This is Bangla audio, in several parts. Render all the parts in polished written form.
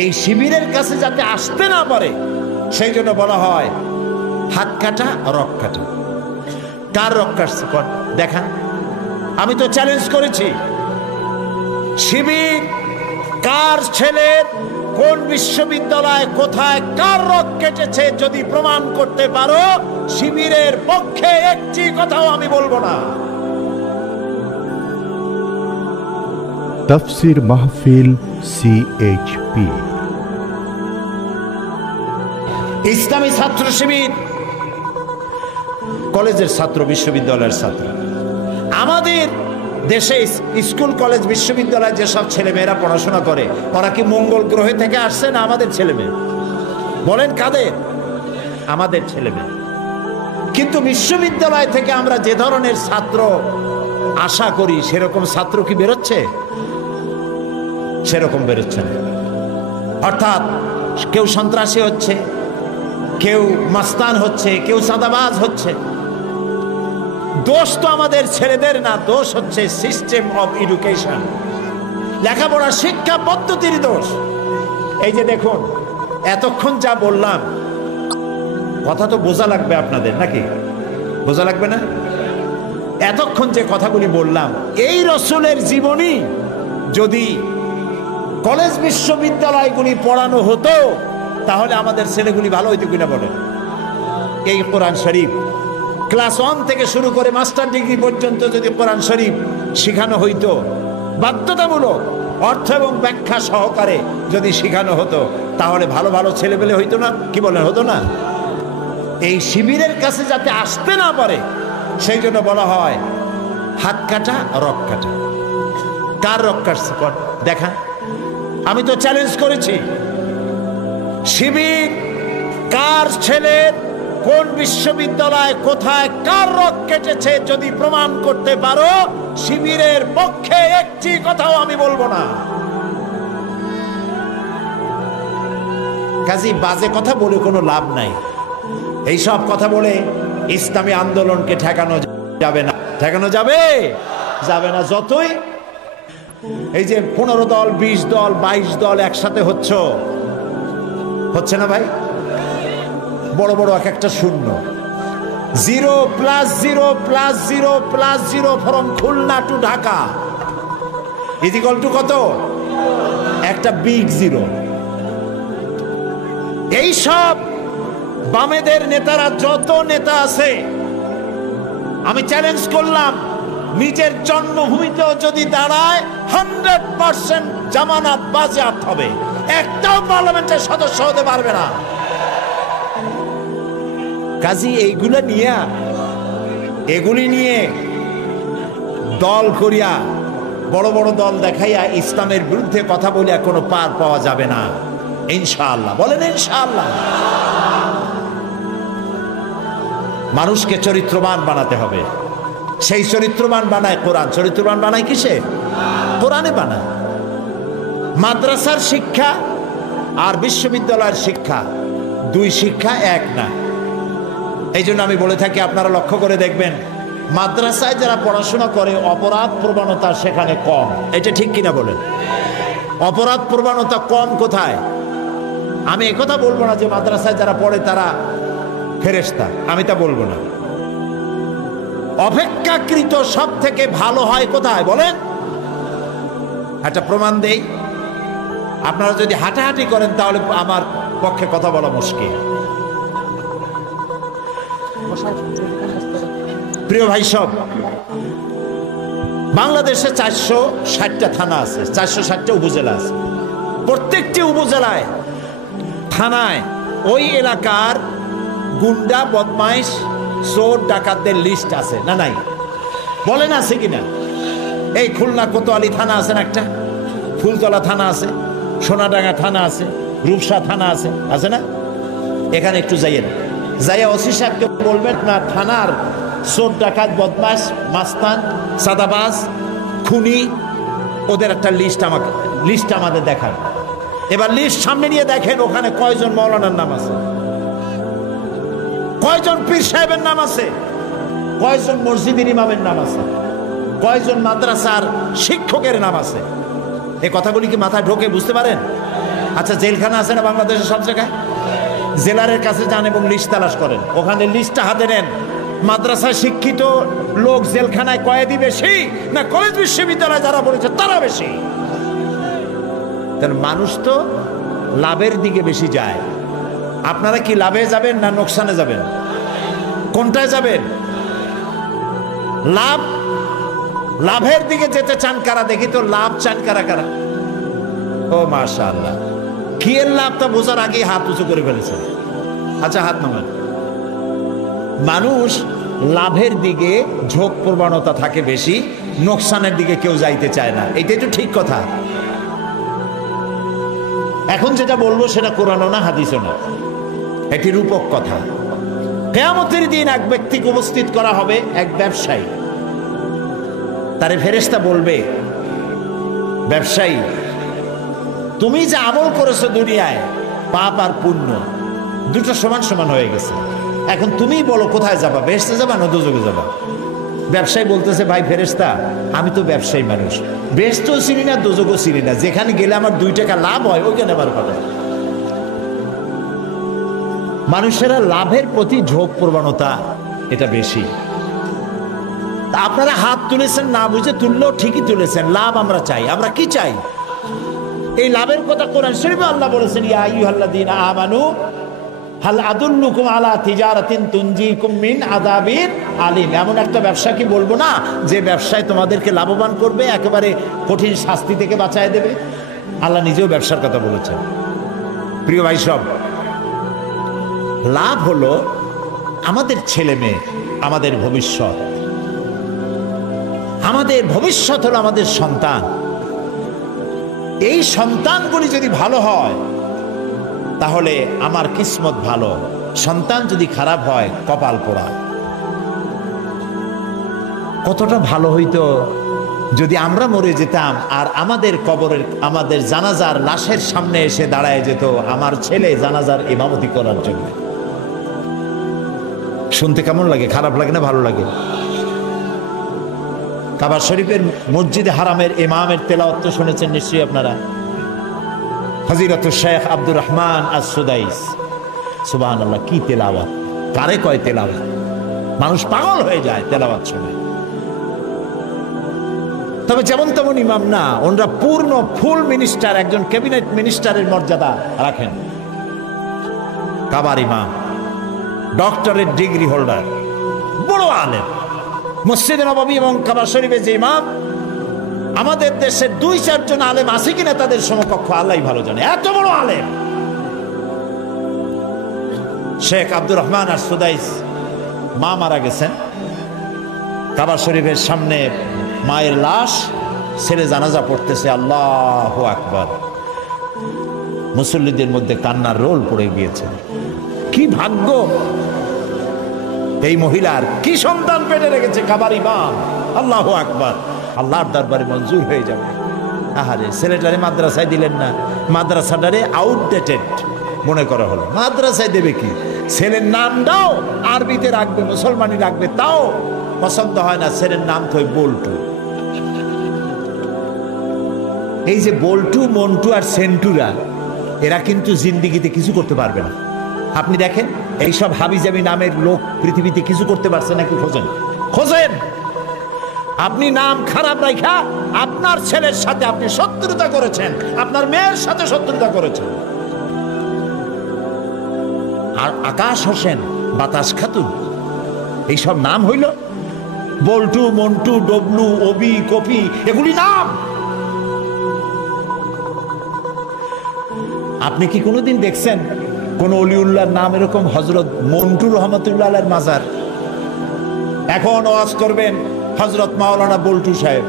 এই শিবিরের কাছে যাতে আসতে না পারে সেই জন্য বলা হয় হাত কাটা রক কাটা। কার রক কাটছে দেখান। আমি তো চ্যালেঞ্জ করেছি, শিবির কার ছেলের কোন বিশ্ববিদ্যালয় কোথায় কার রক কেটেছে যদি প্রমাণ করতে পারো, শিবিরের পক্ষে একটি কথাও আমি বলবো না। তাফসীর মাহফিল CHP ইসলামী ছাত্র শিবির কলেজের ছাত্র, বিশ্ববিদ্যালয়ের ছাত্র। আমাদের দেশে স্কুল কলেজ বিশ্ববিদ্যালয় যেসব ছেলেমেয়েরা পড়াশোনা করে ওরা কি মঙ্গল গ্রহে থেকে আসছে না আমাদের ছেলেমেয়ে? বলেন কাদের? আমাদের ছেলেমেয়ে। কিন্তু বিশ্ববিদ্যালয় থেকে আমরা যে ধরনের ছাত্র আশা করি সেরকম ছাত্র কি বেরোচ্ছে? সেরকম বেরোচ্ছে না। অর্থাৎ কেউ সন্ত্রাসী হচ্ছে, কেউ মাস্তান হচ্ছে, কেউ চাঁদাবাজ হচ্ছে। দোষ তো আমাদের ছেলেদের না, দোষ হচ্ছে সিস্টেম অফ এডুকেশন, লেখাপড়ার শিক্ষা পদ্ধতির দোষ। এই যে দেখুন, এতক্ষণ যা বললাম কথা তো বোঝা লাগবে আপনাদের, নাকি বোঝা লাগবে না? এতক্ষণ যে কথাগুলি বললাম, এই রসুলের জীবনী যদি কলেজ বিশ্ববিদ্যালয়গুলি পড়ানো হতো তাহলে আমাদের ছেলেগুলি ভালো হইতো কিনা বলেন? এই কোরআন শরীফ ক্লাস 1 থেকে শুরু করে মাস্টার ডিগ্রি পর্যন্ত যদি কোরআন শরীফ শেখানো হইতো, বাধ্যতামূলক অর্থ এবং ব্যাখ্যা সহকারে যদি শেখানো হতো, তাহলে ভালো ভালো ছেলেপেলে হইতো না? কি বলেন, হতো না? এই শিবিরের কাছে যাতে আসতে না পারে সেই জন্য বলা হয় হাত কাটা রক কাটা। কার রক কাটছে দেখা। আমি তো চ্যালেঞ্জ করেছি, শিবির কার ছেলের কোন বিশ্ববিদ্যালয় কোথায় কার রক কেটেছে যদি প্রমাণ করতে পারো, শিবিরের পক্ষে একটি কথাও আমি বলবো না। কাজী বাজে কথা বলে কোনো লাভ নাই। এই সব কথা বলে ইসলামী আন্দোলনকে ঠেকানো যাবে না। ঠেকানো যাবে যাবে না। যতই এই যে 15 দল 20 দল 22 দল একসাথে হচ্ছে না ভাই, বড় বড় এক একটা শূন্য, 0 + 0 + 0 + 0 from Khulna to Dhaka equal to কত? একটা বিগ জিরো। এই সব বামেদের নেতারা, যত নেতা আছে, আমি চ্যালেঞ্জ করলাম, নিজের জন্মভূমিতেও যদি দাঁড়ায় 100% জামানত বাজেয়াপ্ত হবে, একটাও পার্লামেন্টের সদস্য হতে পারবে না। কাজী এগুলি নিয়ে দল করিয়া, বড় বড় দল দেখাইয়া ইসলামের বিরুদ্ধে কথা বলিয়া কোনো পার পাওয়া যাবে না ইনশাআল্লাহ। বলেন ইনশাআল্লাহ। মানুষকে চরিত্রবান বানাতে হবে। সেই চরিত্রবান বানায় কোরআন। চরিত্রবান বানায় কিসে? কোরআনে বানায়। মাদ্রাসার শিক্ষা আর বিশ্ববিদ্যালয়ের শিক্ষা, দুই শিক্ষা এক না। এই জন্য আমি বলে থাকি, আপনারা লক্ষ্য করে দেখবেন, মাদ্রাসায় যারা পড়াশোনা করে অপরাধ প্রবণতা সেখানে কম। এটা ঠিক কিনা বলেন? অপরাধ প্রবণতা কম কোথায়? আমি একথা বলবো না যে মাদ্রাসায় যারা পড়ে তারা ফেরেশতা, আমি তা বলবো না। অপেক্ষাকৃত সব থেকে ভালো হয় কোথায় বলেন? একটা প্রমাণ দেই। আপনারা যদি হাঁটাহাঁটি করেন তাহলে আমার পক্ষে কথা বলা মুশকিল। প্রিয় ভাই সব, বাংলাদেশে 460টা থানা আছে, 460টা উপজেলা আছে। প্রত্যেকটি উপজেলায় থানায় ওই এলাকার গুন্ডা বদমাইশ চোর ডাকাতদের লিস্ট আছে না নাই? বলেন আছে কিনা? এই খুলনা কোতোয়ালি থানা আছে না একটা, ফুলতলা থানা আছে, সোনাডাঙ্গা থানা আছে, রূপসা থানা আছে না? এখানে একটু যাইয়া ওসি সাহেবকে বলবেন না থানার চোর ডাকাত বদমাশ মাস্তান সাদাবাজ খুনি ওদের একটা লিস্ট আমাদের দেখান। এবার লিস্ট সামনে নিয়ে দেখেন ওখানে কয়জন মৌলানার নাম আছে, কয়জন পীর সাহেবের নাম আছে, কয়জন মসজিদের ইমামের নাম আছে, কয়জন মাদ্রাসার শিক্ষকের নাম আছে। এই কথাগুলি কি মাথায় ঢোকে? বুঝতে পারেন? আচ্ছা, জেলখানা আছে না বাংলাদেশের সব জায়গায়? জেলারের কাছে যান এবং লিস্ট তালাশ করেন, ওখানে লিস্টটা হাতে নেন। মাদ্রাসায় শিক্ষিত লোক জেলখানায় কয়েদি বেশি না কলেজ বিশ্ববিদ্যালয়ে যারা পড়েছে তারা বেশি? তাহলে মানুষ তো লাভের দিকে বেশি যায়। আপনারা কি লাভে যাবেন না নোকসানে যাবেন? কোনটায় যাবেন? লাভের দিকে যেতে চান কারা? দেখি তো লাভ চান কারা কারা? ও মাশাআল্লাহ, কি এর লাভটা বোঝার আগে হাত উঁচু করে ফেলেছে। আচ্ছা, হাত নামান। মানুষ লাভের দিকে ঝোঁক প্রবণতা থাকে বেশি, নোকসানের দিকে কেউ যাইতে চায় না। এটাই তো ঠিক কথা। এখন যেটা বলবো সেটা কোরআনও না হাদিসও না, এটি রূপক কথা। কিয়ামতের দিন এক ব্যক্তিকে উপস্থিত করা হবে, এক ব্যবসায়ী। তারে ফেরেশতা বলবে, ব্যবসায়ী, তুমি যে আমল করেছো দুনিয়ায়, পাপ আর পুণ্য দুটো সমান সমান হয়ে গেছে, এখন তুমি বলো কোথায় যাবা, বেহেশতে যাবা না দোজখে যাবা? ব্যবসায়ী বলতেছে, ভাই ফেরেশতা, আমি তো ব্যবসায়ী মানুষ, বেহেশতও চিনি না দোজখও চিনি না, যেখানে গেলে আমার 2 টাকা লাভ হয় ওইখানে আবার পাবো। মানুষেরা লাভের প্রতি ঝোঁক প্রবণতা এটা বেশি। আপনারা হাত তুলেছেন না বুঝে, তুললেও ঠিকই তুলেছেন। লাভ আমরা চাই। আমরা কি চাই? এই লাভের কথা কোরআন শরীফে আল্লাহ বলেছেন, ইয়া আইয়ুহাল্লাযীনা আমানু হাল আদুল্লুকুম আলা তিজারাতিন তুনজিকুম মিন আযাবিন আলিম। এমন একটা ব্যবসা কি বলবো না যে ব্যবসায় তোমাদেরকে লাভবান করবে, একেবারে কঠিন শাস্তি থেকে বাঁচায় দেবে? আল্লাহ নিজেও ব্যবসার কথা বলেছেন। প্রিয় ভাই সব, লাভ হলো আমাদের ছেলে মেয়ে, আমাদের ভবিষ্যৎ। আমাদের ভবিষ্যৎ হলো আমাদের সন্তান। এই সন্তানগুলি যদি ভালো হয় তাহলে আমার কিসমত ভালো, সন্তান যদি খারাপ হয় কপাল পোড়া। কতটা ভালো হইতো যদি আমরা মরে যেতাম আর আমাদের কবরের, আমাদের জানাজার লাশের সামনে এসে দাঁড়ায় যেত আমার ছেলে জানাজার ইমামতি করার জন্য। শুনতে কেমন লাগে? খারাপ লাগে না ভালো লাগে? কাবা শরীফের মসজিদে হারামের ইমামের তেলাওয়াত তো শুনেছেন নিশ্চয়ই আপনারা। ফজিলাতুল শেখ আব্দুর রহমান আস-সুদাইস, সুবহানাল্লাহ, কি তেলাওয়াত! কারে কয় তেলাওয়াত! মানুষ পাগল হয়ে যায় তেলাওয়াত শুনে। তবে যেমন তেমন ইমাম না, ওনারা পূর্ণ ফুল মিনিস্টার, একজন ক্যাবিনেট মিনিস্টারের মর্যাদা রাখেন। কাবার ইমাম, ডক্টরেট ডিগ্রি হোল্ডার, বড় আলেম। মসজিদে নববী এবং কাবা শরীফে যে ইমাম, আমাদের দেশের 2-4 জন আলেম আছে কিনা তাদের সমকক্ষ আল্লাহই ভালো জানে, এত বড় আলেম। শেখ আব্দুর রহমান আস-সুদাইস মা মারা গেছেন, কাবা শরীফের সামনে মায়ের লাশ, ছেলে জানাজা পড়তেছে, আল্লাহু আকবার। মুসল্লিদের মধ্যে কান্নার রোল পড়ে গিয়েছে। কি ভাগ্য এই মহিলার, কি সন্তান পেটে রেখেছে কাবার ইমাম! আল্লাহু আকবার। আল্লাহর দরবারে মঞ্জুর হয়ে যাবে। আহারে, ছেলেটারে মাদ্রাসায় দিলেন না, মাদ্রাসাটারে আউটডেটেড মনে করা হলো। মাদ্রাসায় দেবে কি? ছেলের নামটাও আরবিতে রাখবে, মুসলমানি রাখবে, তাও পছন্দ হয় না। ছেলের নাম তো বল্টু। এই যে বল্টু, মন্টু আর সেন্টুরা, এরা কিন্তু জিন্দিগিতে কিছু করতে পারবে না। আপনি দেখেন, এইসব হাবিজাবি নামের লোক পৃথিবীতে কিছু করতে পারছে নাকি? খোঁজেন, খোঁজেন। আপনি নাম খারাপ রাখা আপনার ছেলের সাথে আপনি শত্রুতা করেছেন, আপনার মেয়ের সাথে শত্রুতা করেছেন। আর আকাশ হোসেন, বাতাস খাতুন, এইসব নাম হইল বল্টু, মন্টু, ডবলু, ওবি, কপি, এগুলি নাম। আপনি কি কোনোদিন দেখছেন কোন অলিউল্লাহর নাম এরকম হযরত মন্টু রহমতুল্লাহ আলাইহির মাজার? এখন ওয়াজ করবেন হযরত মাওলানা বল্টু সাহেব।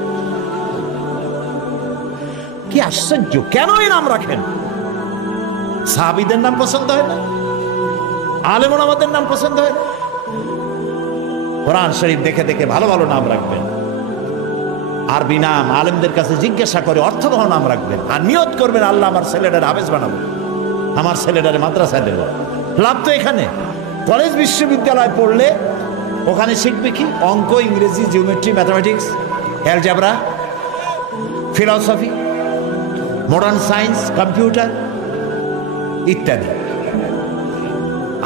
কি আশ্চর্য! কেন এই নাম রাখেন? সাহাবীদের নাম পছন্দ হয় না? আলেম ওলামাদের নাম পছন্দ হয় না? কোরআন শরীফ দেখে দেখে ভালো ভালো নাম রাখবেন। আরবি নাম আলেমদের কাছে জিজ্ঞাসা করে অর্থবহ নাম রাখবেন। আর নিয়ত করবেন, আল্লাহ আমার ছেলেটারে হাফেজ বানাবো, আমার ছেলেটারে মাদ্রাসায় দেব। লাভ তো এখানে। কলেজ বিশ্ববিদ্যালয় পড়লে ওখানে শিখবে কি? অঙ্ক, ইংরেজি, geometry, mathematics, algebra, philosophy, modern science, computer, ইত্যাদি,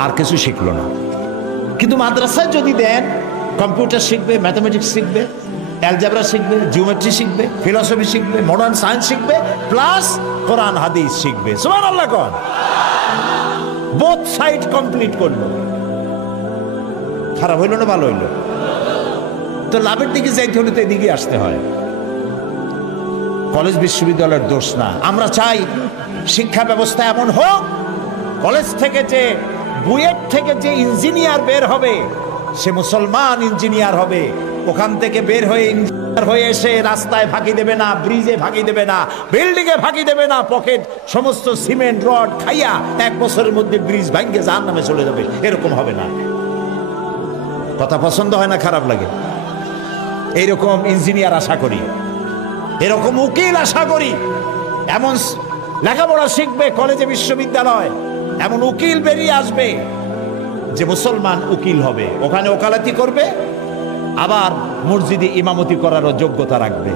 আর কিছু শিখলো না। কিন্তু মাদ্রাসায় যদি দেন, কম্পিউটার শিখবে, ম্যাথামেটিক্স শিখবে, অ্যালজেব্রা শিখবে, জিওমেট্রি শিখবে, ফিলসফি শিখবে, মডার্ন সায়েন্স শিখবে, প্লাস কোরআন হাদিস শিখবে। সুবহানাল্লাহ কোন, বোথ সাইড কমপ্লিট করলো। খারাপ হইলো না ভালো হইলো? তো লাভের দিকে যাইতে হলে তো এদিকে আসতে হয়। কলেজ বিশ্ববিদ্যালয়ের দোষ না। আমরা চাই শিক্ষা ব্যবস্থা এমন হোক, কলেজ থেকে যে বুয়েট থেকে যে ইঞ্জিনিয়ার বের হবে সে মুসলমান ইঞ্জিনিয়ার হবে। ওখান থেকে বের হয়ে ইঞ্জিনিয়ার হয়ে এসে রাস্তায় ফাঁকি দেবে না, ব্রিজে ফাঁকি দেবে না, বিল্ডিং এ ফাঁকি দেবে না, পকেট সমস্ত সিমেন্ট রড খাইয়া 1 বছরের মধ্যে ব্রিজ ভাঙ্গে জাহান্নামে চলে যাবে, এরকম হবে না। কথা পছন্দ হয় না, খারাপ লাগে? এইরকম ইঞ্জিনিয়ার আশা করি, এরকম উকিল আশা করি। এমন লেখাপড়া শিখবে কলেজে বিশ্ববিদ্যালয়, এমন উকিল বেরিয়ে আসবে যে মুসলমান উকিল হবে, ওখানে ওকালতি করবে, আবার মসজিদে ইমামতি করারও যোগ্যতা রাখবে।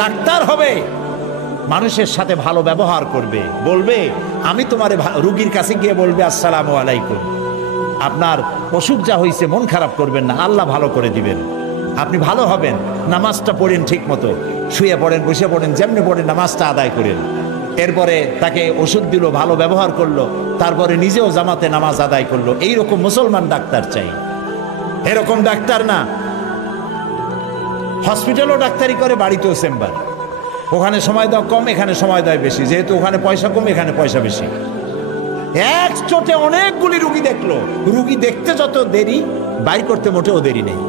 ডাক্তার হবে, মানুষের সাথে ভালো ব্যবহার করবে, বলবে আমি তোমার রুগীর কাছে গিয়ে বলবে আসসালামু আলাইকুম, আপনার অসুখ যা হয়েছে মন খারাপ করবেন না, আল্লাহ ভালো করে দিবেন, আপনি ভালো হবেন, নামাজটা পড়েন ঠিক মতো, শুয়ে পড়েন, বসে পড়েন, যেমনি পড়েন নামাজটা আদায় করেন। এরপরে তাকে ওষুধ দিল, ভালো ব্যবহার করলো, তারপরে নিজেও জামাতে নামাজ আদায় করলো। এইরকম মুসলমান ডাক্তার চাই, এরকম ডাক্তার না। হসপিটালও ডাক্তারি করে, বাড়িতেও চেম্বার, ওখানে সময় দেওয়া কম, এখানে সময় দেয় বেশি, যেহেতু ওখানে পয়সা কম, এখানে পয়সা বেশি। এক চোটে অনেকগুলি রুগী দেখলো, রুগী দেখতে যত দেরি, বাইর করতে মোটেও দেরি নেই।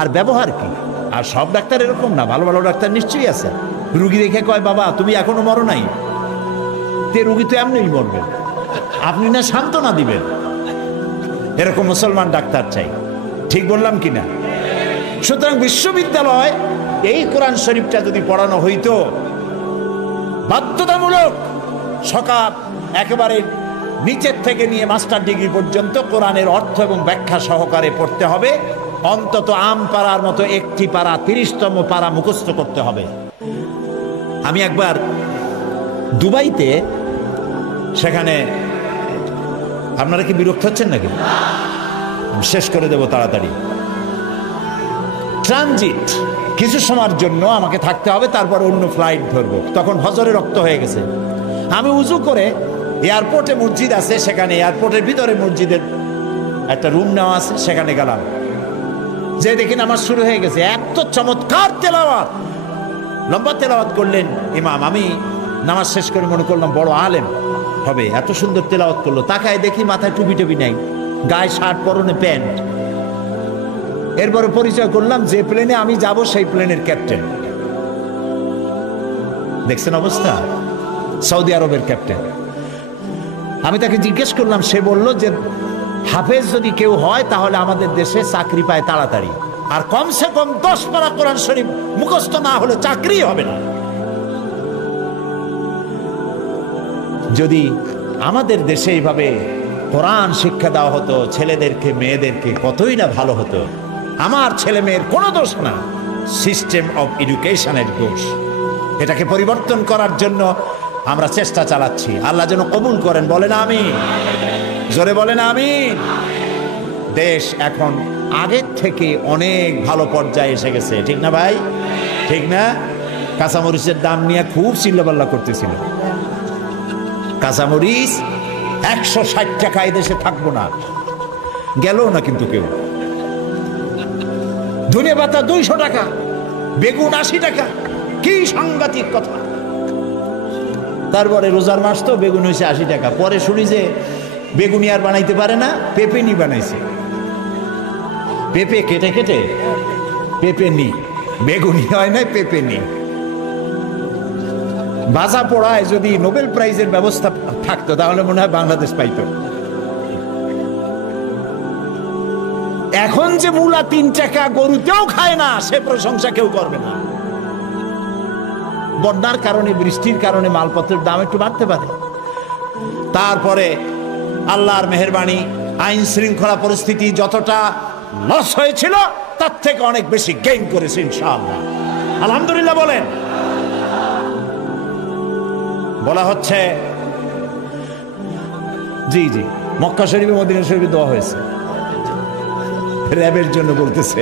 আর ব্যবহার কি? আর সব ডাক্তার এরকম না, ভালো ভালো ডাক্তার নিশ্চয়ই আছে। রুগী দেখে কয় বাবা তুমি এখনো মরো নাই, তে রুগী তো এমনিই মরবে, আপনি না সান্ত্বনা দিবেন। এরকম মুসলমান ডাক্তার চাই, ঠিক বললাম কিনা? সুতরাং বিশ্ববিদ্যালয় এই কোরআন শরীফটা যদি পড়ানো হইতো, বাধ্যতামূলক সকাল একেবারে নিচের থেকে নিয়ে মাস্টার ডিগ্রি পর্যন্ত কোরআনের অর্থ এবং ব্যাখ্যা সহকারে পড়তে হবে। অন্তত আম পাড়ার মতো একটি পাড়া, 30তম পাড়া মুখস্থ করতে হবে। আমি একবার দুবাইতে, সেখানে আপনারা কি বিরক্ত হচ্ছেন নাকি? শেষ করে দেব তাড়াতাড়ি। ট্রানজিট কিছু সময়ের জন্য আমাকে থাকতে হবে, তারপর অন্য ফ্লাইট ধরবো। তখন হজরে রক্ত হয়ে গেছে। আমি উজু করে, এয়ারপোর্টে মসজিদ আছে, সেখানে এয়ারপোর্টের ভিতরে মসজিদের একটা রুম নেওয়া আছে, সেখানে গেলাম। যে দেখি নামাজ শুরু হয়ে গেছে, এত চমৎকার তেলাওয়াত, লম্বা তেলাওয়াত করলেন ইমাম। আমি নামাজ শেষ করে মনে করলাম বড় আলেম হবে, এত সুন্দর তেলাওয়াত করলো। তাকায় দেখি মাথায় টুপি টুপি নাই, গায়ে শার্ট, পরনে প্যান্ট। এরপরে পরিচয় করলাম, যে প্লেনে আমি যাব সেই প্লেনের ক্যাপ্টেন। দেখছেন অবস্থা, সৌদি আরবের ক্যাপ্টেন। আমি তাকে জিজ্ঞেস করলাম, সে বলল যে হাফেজ যদি কেউ হয় তাহলে আমাদের দেশে চাকরি পায় তাড়াতাড়ি, আর কমসে কম 10 পারা কোরআন শরীফ মুখস্থ না হলে চাকরি হবে না। যদি আমাদের দেশে এইভাবে কোরআন শিক্ষা দেওয়া হতো ছেলেদেরকে, মেয়েদেরকে, কতই না ভালো হতো। আমার ছেলে মেয়ের কোনো দোষ না, সিস্টেম অফ এডুকেশনের দোষ। এটাকে পরিবর্তন করার জন্য আমরা চেষ্টা চালাচ্ছি। আল্লাহ যেন কবুল করেন, বলেন আমিন, জোরে বলেন আমিন। দেশ এখন আগের থেকে অনেক ভালো পর্যায়ে এসে গেছে, ঠিক না ভাই? ঠিক না? কাঁচামরিচের দাম নিয়ে খুব চিল্লাপাল্লা করতেছিল। কাঁচামরিচ 160 টাকা এই দেশে থাকবো না, গেল না কিন্তু কেউ। ধনে পাতা 200 টাকা, বেগুন 80 টাকা, কি সাংঘাতিক কথা। তারপরে রোজার মাস তো বেগুন হয়েছে 80 টাকা। পরে শুনি যে বেগুনি আর বানাইতে পারে না, পেঁপেনি বানাইছে। পেঁপে কেটে কেটে পেঁপেনি, বেগুনি হয় না, পেঁপেনি। ভাজা পোড়ায় যদি নোবেল প্রাইজের ব্যবস্থা থাকতো তাহলে মনে হয় বাংলাদেশ পাইতো। এখন যে মূলা 3 টাকা, গরুতেও খায় না, সে প্রশংসা কেউ করবে না। বন্যার কারণে, বৃষ্টির কারণে মালপত্রের দাম একটু বাড়তে পারে। তারপরে আল্লাহর মেহেরবানি, আইন শৃঙ্খলা পরিস্থিতি যতটা লস হয়েছিল তার থেকে অনেক বেশি গেইন করেছে ইনশাআল্লাহ। আলহামদুলিল্লাহ বলেন। বলা হচ্ছে জি জি, মক্কা শরীফে মদিনা শরীফে দোয়া হয়েছে। র্যাবের জন্য বলতেছে,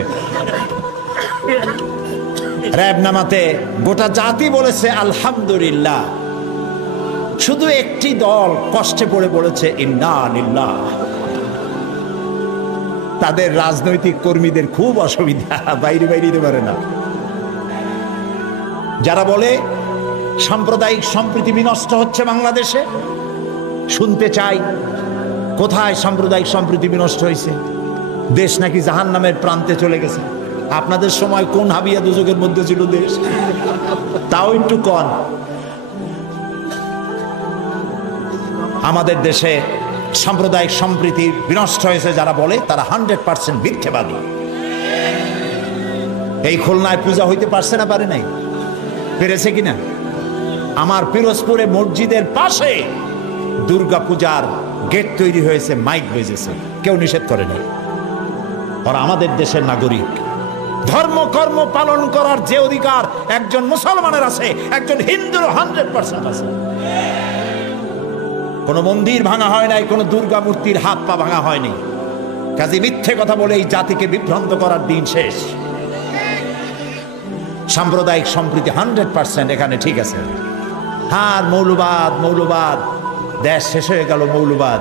র্যাব নামাতে গোটা জাতি বলেছে আলহামদুলিল্লাহ, শুধু একটি দল কষ্টে পড়ে বলেছে ইন্না লিল্লাহ। তাদের রাজনৈতিক কর্মীদের খুব অসুবিধা, বাইরে বাইরে দিতে পারে না। যারা বলে সাম্প্রদায়িক সম্প্রীতি বিনষ্ট হচ্ছে বাংলাদেশে, শুনতে চাই কোথায় সাম্প্রদায়িক সম্প্রীতি বিনষ্ট হয়েছে? দেশ নাকি জাহান্নামের প্রান্তে চলে গেছে। আপনাদের সময় কোন হাবিয়া দুজকের মধ্যে ছিল দেশ? তাও একটু কন। আমাদের দেশে সাম্প্রদায়িক সম্প্রীতি বিনষ্ট হয়েছে যারা বলে, তারা 100% মিথ্যাবাদী। এই খুলনায় পূজা হইতে পারছে না, পারে নাই? পেরেছে কিনা? আমার পিরোজপুরে মসজিদের পাশে দুর্গা পূজার গেট তৈরি হয়েছে, মাইক বেজেছে, কেউ নিষেধ করেনি। আর আমাদের দেশের নাগরিক, ধর্ম কর্ম পালন করার যে অধিকার একজন মুসলমানের আছে, একজন হিন্দুর 100% আছে। কোন মন্দির ভাঙা হয় নাই, কোন দুর্গা মূর্তির হাত পা ভাঙা হয়নি। কাজে মিথ্যে কথা বলে এই জাতিকে বিভ্রান্ত করার দিন শেষ। সাম্প্রদায়িক সম্প্রীতি 100% এখানে ঠিক আছে। আর মৌলবাদ, মৌলবাদ, দেশ শেষ হয়ে গেল মৌলবাদ।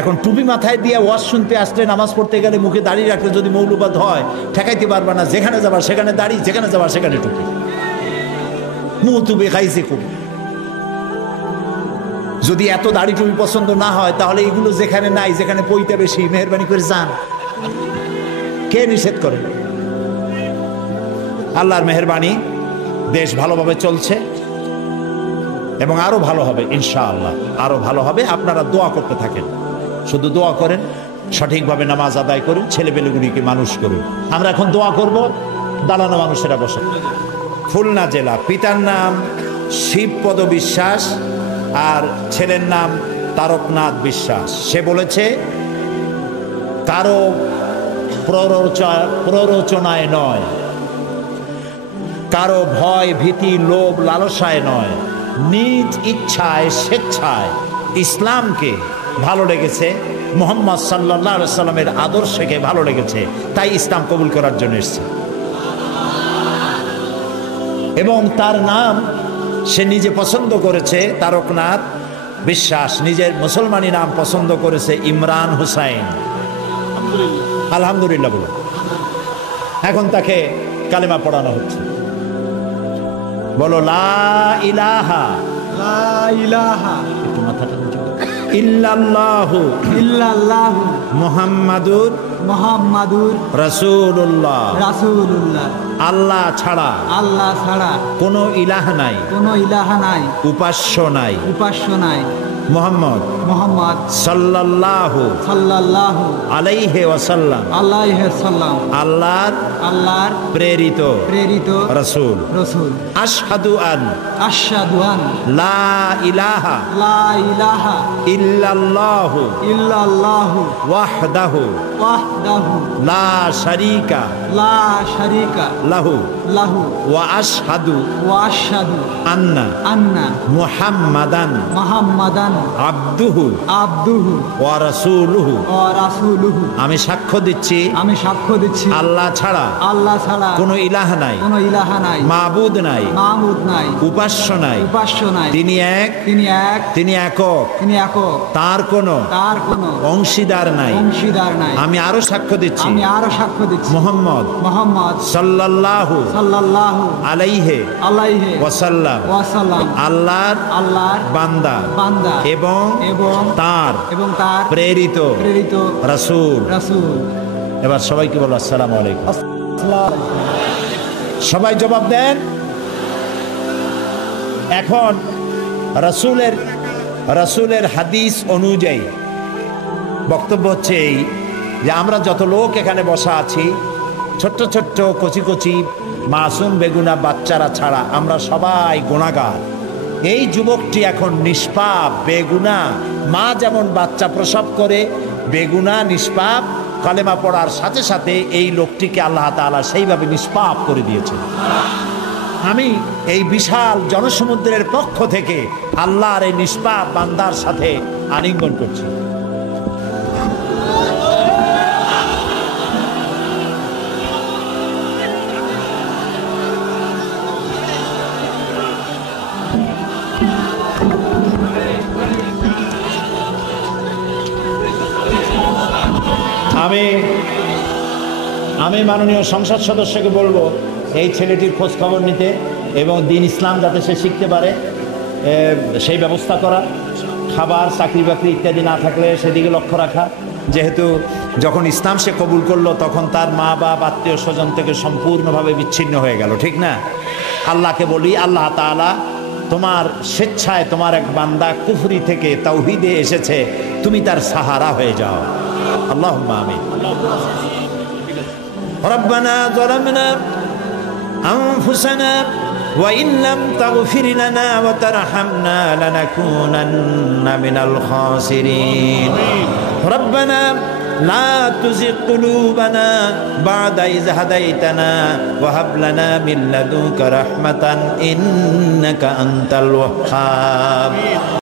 এখন টুপি মাথায় দিয়ে ওয়াজ শুনতে আসলে, নামাজ পড়তে গেলে মুখে দাড়ি রাখলে যদি মৌলবাদ হয়, ঠেকাইতে পারবা না। যেখানে যাবার সেখানে দাড়ি, যেখানে যাবার সেখানে টুপি, মুখ টুপি খাইছে খুব। যদি এত দাড়ি টুপি পছন্দ না হয়, তাহলে এগুলো যেখানে নাই, যেখানে পইতে বেশি, মেহরবানি করে যান। কে নিষেধ করে? আল্লাহর মেহেরবানি, দেশ ভালোভাবে চলছে এবং আরো ভালো হবে ইনশাআল্লাহ, আরো ভালো হবে। আপনারা দোয়া করতে থাকেন, শুধু দোয়া করেন, সঠিকভাবে নামাজ আদায় করুন, ছেলেপেলেগুলিকে মানুষ করুন। আমরা এখন দোয়া করব, দালানো মানুষেরা বসে। খুলনা জেলা, পিতার নাম শিবপদ বিশ্বাস আর ছেলের নাম তারকনাথ বিশ্বাস। সে বলেছে কারো প্ররোচনায় নয়, কারো ভয় ভীতি লোভ লালসায় নয়, নিজ ইচ্ছায় স্বেচ্ছায় ইসলামকে ভালো লেগেছে, মুহাম্মদ সাল্লাল্লাহু আলাইহি সাল্লামের আদর্শকে ভালো লেগেছে, তাই ইসলাম কবুল করার জন্য এসেছে। এবং তার নাম সে নিজে পছন্দ করেছে তারকনাথ বিশ্বাস, নিজের মুসলমানি নাম পছন্দ করেছে ইমরান হুসাইন। আলহামদুলিল্লাহ বলে এখন তাকে কালেমা পড়ানো হচ্ছে। বলো লা ইলাহা, লা ইলাহা একটু মাথাটা নিচু করো, ইল্লাল্লাহু, ইল্লাল্লাহু মুহাম্মাদুর মুহাম্মাদুর রাসূলুল্লাহ, রাসূলুল্লাহ। আল্লাহ ছাড়া, আল্লাহ ছাড়া কোনো ইলাহ নাই, কোনো ইলাহা নাই, উপাস্য নাই, উপাস্য নাই। মুহাম্মদ মুহাম্মদ সাল্লাল্লাহু সাল্লাল্লাহু আলাইহি ওয়াসাল্লাম আলাইহি সাল্লাম আল্লাহর আল্লাহর প্রেরিত প্রেরিত রাসূল। রাসূল। আশহাদু আন আশহাদু আন লা ইলাহা লা ইলাহা ইল্লাল্লাহু ইল্লাল্লাহু ওয়াহদাহু ওয়াহদাহু লা শারীকা লা শারীকা লাহু লাহু ওয়া আশহাদু ওয়া আশহাদু আন্না আন্না মুহাম্মাদান মুহাম্মাদান আবদুহু আবদুহু ওয়া রাসূলুহু। ওয়া রাসূলুহু। আমি সাক্ষ্য দিচ্ছি আমি সাক্ষ্য দিচ্ছি আল্লাহ ছাড়া আল্লাহ ছাড়া কোনো ইলাহ নাই, কোনো ইলাহা নাই, মাবুদ নাই, মাবুদ নাই, উপাস্য নাই, উপাস্য নাই। তিনি এক, তিনি এক, তিনি একক, তিনি একক, তার কোনো তার কোনো অংশীদার নাই। অংশীদার নাই। আমি আরো সাক্ষ্য দিচ্ছি আমি আরো সাক্ষ্য দিচ্ছি মুহাম্মদ মুহাম্মদ সাল্লাল্লাহু সাল্লাল্লাহু আলাইহি আলাইহি ওয়াসাল্লাম ওয়াসাল্লাম আল্লাহর বান্দা বান্দা এবং তার প্রেরিত প্রেরিত রাসূল। রাসূল। এবার সবাইকে বলো আসসালামু আলাইকুম। সবাই জবাব দেন। এখন রাসূলের হাদিস অনুযায়ী বক্তব্য হচ্ছে এই যে আমরা যত লোক এখানে বসা আছি, ছোট্ট ছোট্ট কচি কচি মাসুম বেগুনা বাচ্চারা ছাড়া আমরা সবাই গুনাহগার। এই যুবকটি এখন নিষ্পাপ, বেগুনা। মা যেমন বাচ্চা প্রসব করে বেগুনা নিষ্পাপ, কালেমা পড়ার সাথে সাথে এই লোকটিকে আল্লাহ তাআলা সেইভাবে নিষ্পাপ করে দিয়েছেন। আমি এই বিশাল জনসমুদ্রের পক্ষ থেকে আল্লাহর এই নিষ্পাপ বান্দার সাথে আলিঙ্গন করছি। আমি মাননীয় সংসদ সদস্যকে বলবো এই ছেলেটির খোঁজ খবর নিতে এবং দিন ইসলাম যাতে সে শিখতে পারে সেই ব্যবস্থা করা, খাবার চাকরি বাকরি ইত্যাদি না থাকলে সেদিকে লক্ষ্য রাখা। যেহেতু যখন ইসলাম সে কবুল করলো তখন তার মা বাপ আত্মীয় স্বজন থেকে সম্পূর্ণভাবে বিচ্ছিন্ন হয়ে গেল, ঠিক না? আল্লাহকে বলি, আল্লাহ তাআলা তোমার স্বেচ্ছায় তোমার এক বান্দা কুফরি থেকে তাওহীদে এসেছে, তুমি তার সাহারা হয়ে যাও। আল্লাহুম্মা আমিন। রব্বানা যালামনা আনফুসানা ওয়া ইন লাম তাগফির লানা ওয়া তারহামনা লানাকুনান্না মিনাল খাসিরিন। রব্বানা লা তুযিগ কুলুবানা বা'দা ইয হাদাইতানা ওয়া হাব লানা মিন লাদুনকা রাহমাতান ইন্নাকা আনতাল ওয়াহ্হাব।